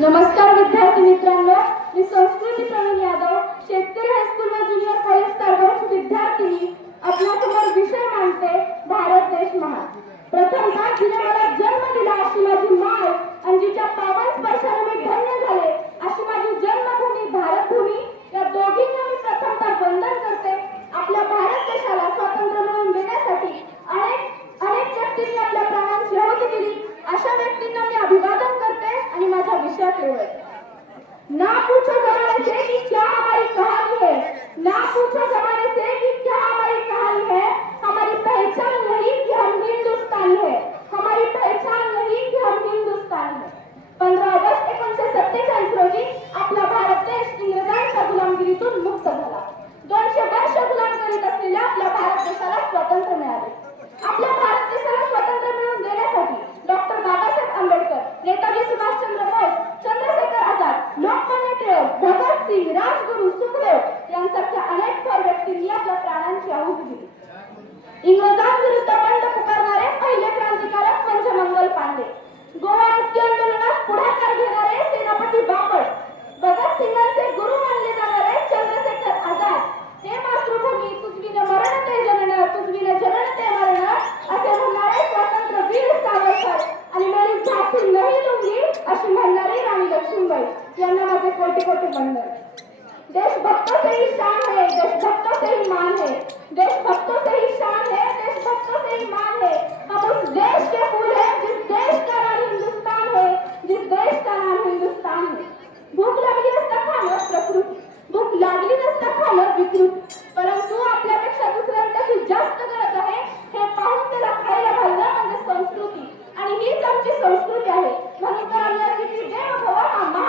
नमस्कार विद्यार्थी मित्रांनो, मी संस्कृती प्रवीण यादव, शेतकरी हायस्कूल व ज्युनियर कॉलेज तारगाव विद्यार्थिनी आपल्यासमोर विषय मांडते भारत देश महान. प्रथमतः जिने मला जन्म दिला अशी माझी माय आणि जिच्या पावन स्पर्शाने मी धन्य झाले अशी माझी जन्मभूमी भारतभूमी, या दोघींना मी प्रथमतः वंदन करते. आपल्या भारत देशाला स्वातंत्र्य मिळवून देण्यासाठी अनेक व्यक्तींनी आपल्या प्राणांची आहुती दिली. अशा व्यक्तींना मी अभिवादन करते आणि माझ्या विषयात येते. ना पूछो जमाने से कि क्या हमारी कहानी है, ना पूछो जमाने से कि क्या हमारी कहानी है. हमारी पहचान नहीं कि हम हिंदुस्तानी है, हमारी पहचान नहीं कि हम हिंदुस्तानी है. 15 ऑगस्ट 1947 रोजी आपला भारत देश इंग्रजांच्या गुलामगिरीतून मुक्त झाला. 200 वर्ष गुलाम करीत असलेल्या आपल्या भारत देशाला स्वातंत्र्य मिळाले. आपल्या भारत देशाला स्वातंत्र्य मिळवून देण्यासाठी डॉक्टर बाबासाहेब आंबेडकर, नेताजी सुभाषचंद्र बोस, चंद्रशेखर आझाद, लोकमान्य टिळक, भगतसिंग, राजगुरू, सुखदेव यांसारख्या अनेक थोर व्यक्तींनी आपल्या प्राणांची आहुती दिली. इंग्रजांविरुद्ध बंड पुकारणारे पहिले क्रांतिकारक म्हणजे मंगल पांडे, गोवा मुक्ती आंदोलनात पुढाकार घेणारे सेनापती बापट, भगतसिंगांचे गुरु मानले जाणारे चंद्रशेखर आझाद, हे मातृभूमी तुझविने मरण ते जनन, तुझविने जनन ते मरण असे म्हणणारे स्वातंत्र्यवीर सावरकर आणि मेरी झांसी नहीं दूंगी अशी म्हणणारी राणी लक्ष्मीबाई यांना माझे कोटी कोटी वंदन. देशभक्तों से ही शान है, देशभक्तों से ही मान है, देशभक्तों से ही शान है, देशभक्तों से ही मान है. हम उस देश के फूल